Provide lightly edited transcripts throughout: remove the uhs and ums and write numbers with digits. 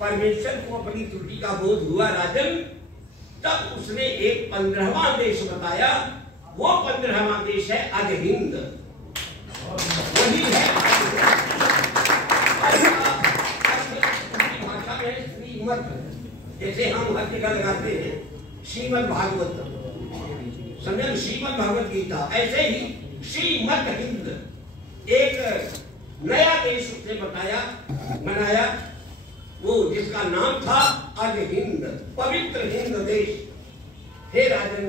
परमेश्वर को अपनी त्रुटि का बोध हुआ राजन, तब उसने एक 15वां देश बताया। वो 15वां देश है अजहिंद, वही है भाषा में श्रीमद, जैसे हम हर जगह लगाते हैं श्रीमद भागवत, समझे, श्रीमद भगवत गीता, ऐसे ही श्रीमद हिंद एक नया देश उसने बनाया, वो जिसका नाम था अजहिंद, पवित्र हिंद देश। हे राजन,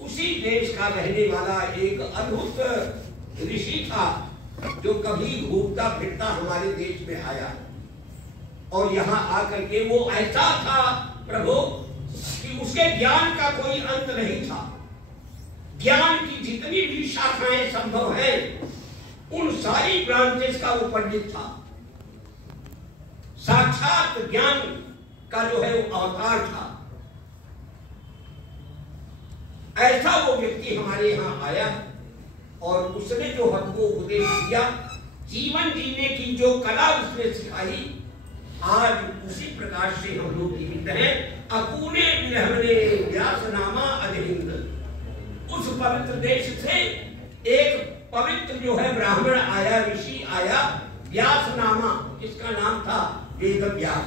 उसी देश का रहने वाला एक अद्भुत ऋषि था जो कभी घूमता फिरता हमारे देश में आया, और यहाँ आकर के वो ऐसा था प्रभु कि उसके ज्ञान का कोई अंत नहीं था। ज्ञान की जितनी भी शाखाएं संभव है, उन सारी ब्रांचेस का वो पंडित था। साक्षात ज्ञान का जो है वो अवतार था। ऐसा वो व्यक्ति हमारे यहाँ आया और उसने जो हमको उपदेश दिया, जीवन जीने की जो कला उसने सिखाई, आज उसी प्रकार से हम लोग जीवित हैं। अपूर्णे विरहणे व्यासनामा अजहिंद, उस पवित्र देश से एक पवित्र जो है ब्राह्मण आया, ऋषि आया, व्यासनामा, जिसका नाम था वेद व्यास।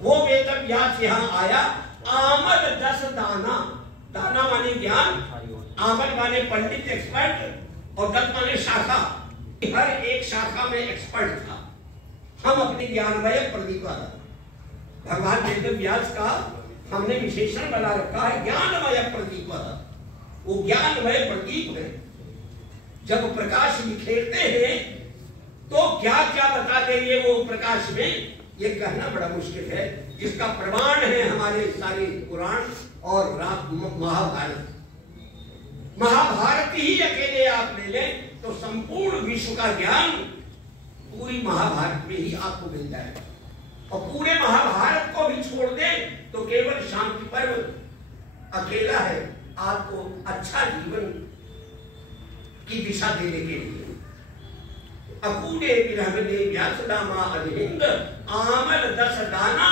वो वेद व्यास यहाँ आया। आमद 10 दाना, दाना माने ज्ञान, आमद माने पंडित एक्सपर्ट, और 10 माने शाखा। हर एक शाखा में एक्सपर्ट था। हम अपने ज्ञानमय प्रदीप, भगवान वेद व्यास का हमने विशेषण बना रखा है ज्ञानमय प्रदीप। वो ज्ञानमय प्रदीप है। जब प्रकाश बिखेरते हैं तो क्या क्या बता देंगे वो प्रकाश में, ये कहना बड़ा मुश्किल है। जिसका प्रमाण है हमारे सारे पुराण और महाभारत। महाभारत ही अकेले आप ले लें तो संपूर्ण विश्व का ज्ञान पूरी महाभारत में ही आपको मिल जाएगा। और पूरे महाभारत को भी छोड़ दें तो केवल शांति पर्व अकेला है आपको अच्छा जीवन की दिशा देने के लिए। अपूर्णे विरहणे व्यासनामा अजहिंद, आमल 10 दाना,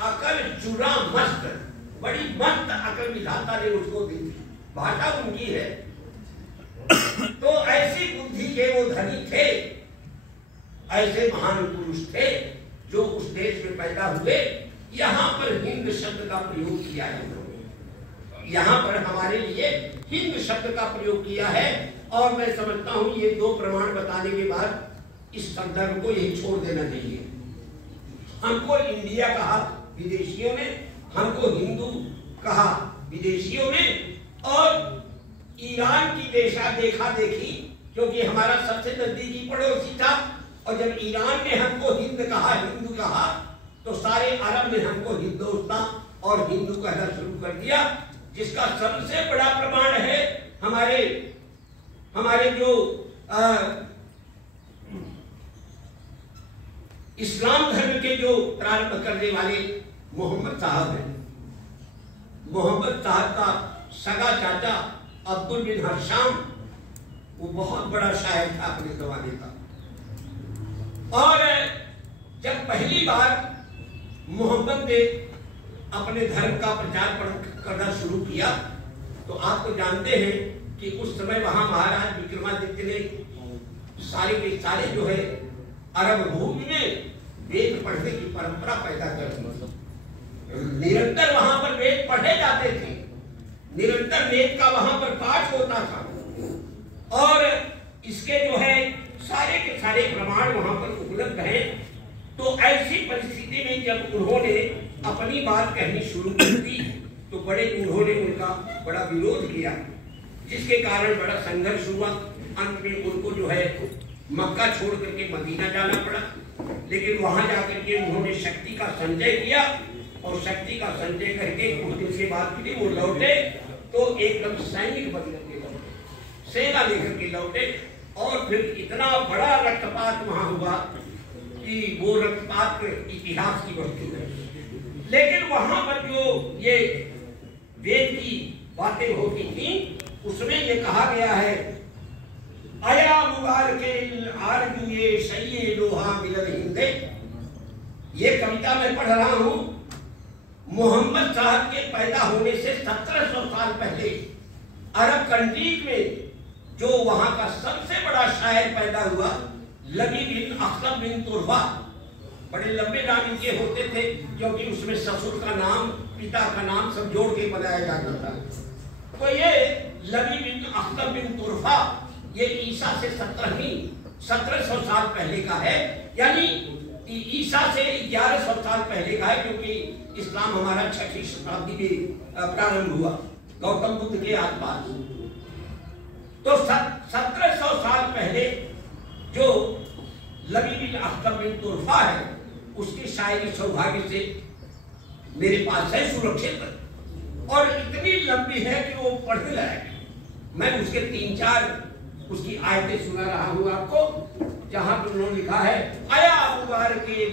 अकल चूड़ा मस्त। बड़ी मस्त अकल विधाता ने उसको दी थी, भाषा उनकी है। तो ऐसी बुद्धि के वो धनी थे, ऐसे महान पुरुष थे जो उस देश में पैदा हुए। यहाँ पर हिंद शब्द का प्रयोग किया है उन्होंने, यहाँ पर हमारे लिए हिंद शब्द का प्रयोग किया है। और मैं समझता हूं ये 2 प्रमाण बताने के बाद इस संदर्भ को यही छोड़ देना चाहिए। हमको इंडिया कहा विदेशियों ने, हमको हिंदू कहा विदेशियों ने, और ईरान की देखा देखी, क्योंकि हमारा सबसे नजदीकी पड़ोसी था। और जब ईरान ने हमको हिंद कहा, हिंदू कहा, तो सारे अरब ने हमको हिंदुस्तान और हिंदू कहना शुरू कर दिया। जिसका सबसे बड़ा प्रमाण है हमारे जो इस्लाम धर्म के जो प्रारंभ करने वाले मोहम्मद साहब हैं। मोहम्मद साहब का सगा चाचा अब्दुल बिन हशाम, वो बहुत बड़ा शायर था अपने जमाने का। और जब पहली बार मोहम्मद ने अपने धर्म का प्रचार करना शुरू किया, तो आप तो जानते हैं कि उस समय वहां महाराज विक्रमादित्य ने सारे के सारे जो है अरब भूमि में वेद पढ़ने की परंपरा पैदा कर दी। निरंतर वहां पर वेद पढ़े जाते थे, निरंतर वेद का वहां पर पाठ होता था, और इसके जो है सारे के सारे प्रमाण वहां पर उपलब्ध हैं। तो ऐसी परिस्थिति में जब उन्होंने अपनी बात कहनी शुरू कर दी, तो उन्होंने उनका बड़ा विरोध किया, जिसके कारण बड़ा संघर्ष हुआ। अंत में उनको जो है मक्का छोड़ करके मदीना जाना पड़ा। लेकिन वहां जाकर के उन्होंने शक्ति का संचय किया, और शक्ति का संचय करके कुछ दिन के बाद फिर वो लौटे, तो एकदम सैनिक बन करके लौटे, सेना लेकर के लौटे। और फिर इतना बड़ा रक्तपात वहां हुआ कि वो रक्तपात इतिहास की वस्तु है। लेकिन वहां पर जो ये वेद की बातें होती थी, उसमें ये कहा गया है, अया मुबार के आरजुए सैये लोहा मिलन हिंदे, ये कविता मैं पढ़ रहा हूं मोहम्मद साहब के पैदा होने से 1700 साल पहले अरब कंट्री में जो वहां का सबसे बड़ा शायर पैदा हुआ, लबीब बिन अख्तब बिन तुरफा। बड़े लंबे नाम इनके होते थे क्योंकि उसमें ससुर का नाम, पिता का नाम सब जोड़ के बनाया जाता था। तो ये लबीब बिन अख्तब बिन तुरफा ये ईसा से 1700 साल पहले का है, यानी ईसा से 1100 साल पहले का है, क्योंकि इस्लाम हमारा 6वीं शताब्दी में प्रारंभ हुआ गौतम बुद्ध के आसपास। तो 1700 साल पहले जो लबीब बिन अख्तब बिन तुरफा है उसकी शायरी सौभाग्य से मेरे पास है सुरक्षित, और इतनी लंबी है कि वो पढ़ने लायक। मैं उसके 3-4 उसकी आयतें सुना रहा हूं आपको, जहां पर उन्होंने लिखा है, आया मुबारकेल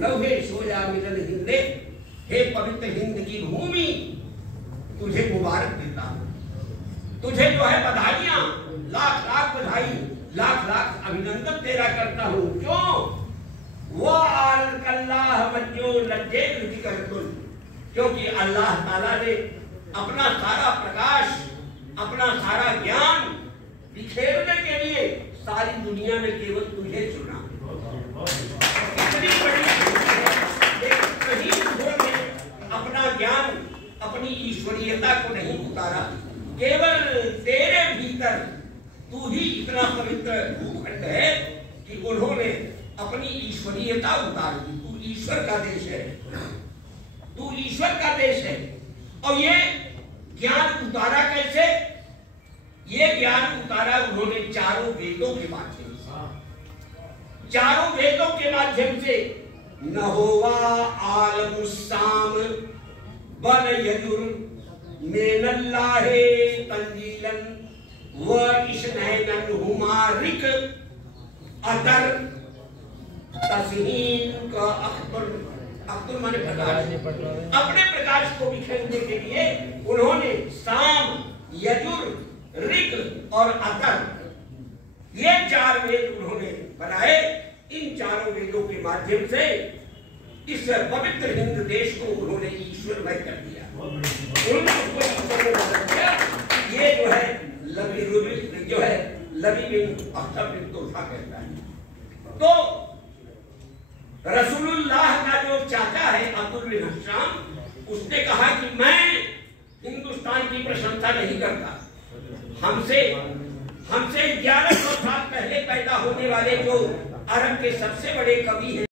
लौहे सोया मिलन हिंदे, हे पवित्र हिंद की भूमि तुझे मुबारक देता हूं, तुझे जो है बधाइयां, लाख लाख बधाई, लाख लाख अभिनंदन तेरा करता हूं। क्यों? वो अल्लाह मज्जो लज्जे जिक्रतुल, क्योंकि अल्लाह ताला ने अपना सारा प्रकाश, अपना सारा ज्ञान बिखेरने के लिए सारी दुनिया में केवल तुझे चुना। इतनी बड़ी अपना ज्ञान, अपनी ईश्वरीयता को नहीं उतारा, केवल तेरे भीतर तू ही इतना पवित्र भूखंड है कि उन्होंने अपनी ईश्वरीयता उतार दी। तू ईश्वर का देश है, तू ईश्वर का देश है। और ये ज्ञान उतारा कैसे? ये ज्ञान उतारा उन्होंने चारों वेदों के माध्यम से। चारों वेदों के माध्यम से नहोवा आलमुस्साम बल यजुर मेनल्लाहे तंजीलन व इशनैनन हुमारिक अदर तस्हीन का अख्तर माने प्रकाश, अपने प्रकाश को बिखेरने के लिए उन्होंने साम, यजुर, ऋक और अतर ये 4 वेद उन्होंने बनाए। इन चारों वेदों के माध्यम से इस पवित्र हिंद देश को उन्होंने ईश्वरमय कर दिया, उन्होंने उसको ईश्वर में बदल दिया। ये जो है लबीब बिन अख्तब बिन तुरफा कहता है। तो रसूलुल्लाह का जो चाचा है अब्दुल बिन हशाम, उसने कहा कि मैं हिंदुस्तान की प्रशंसा नहीं करता, हमसे 1100 साल पहले पैदा होने वाले जो अरब के सबसे बड़े कवि हैं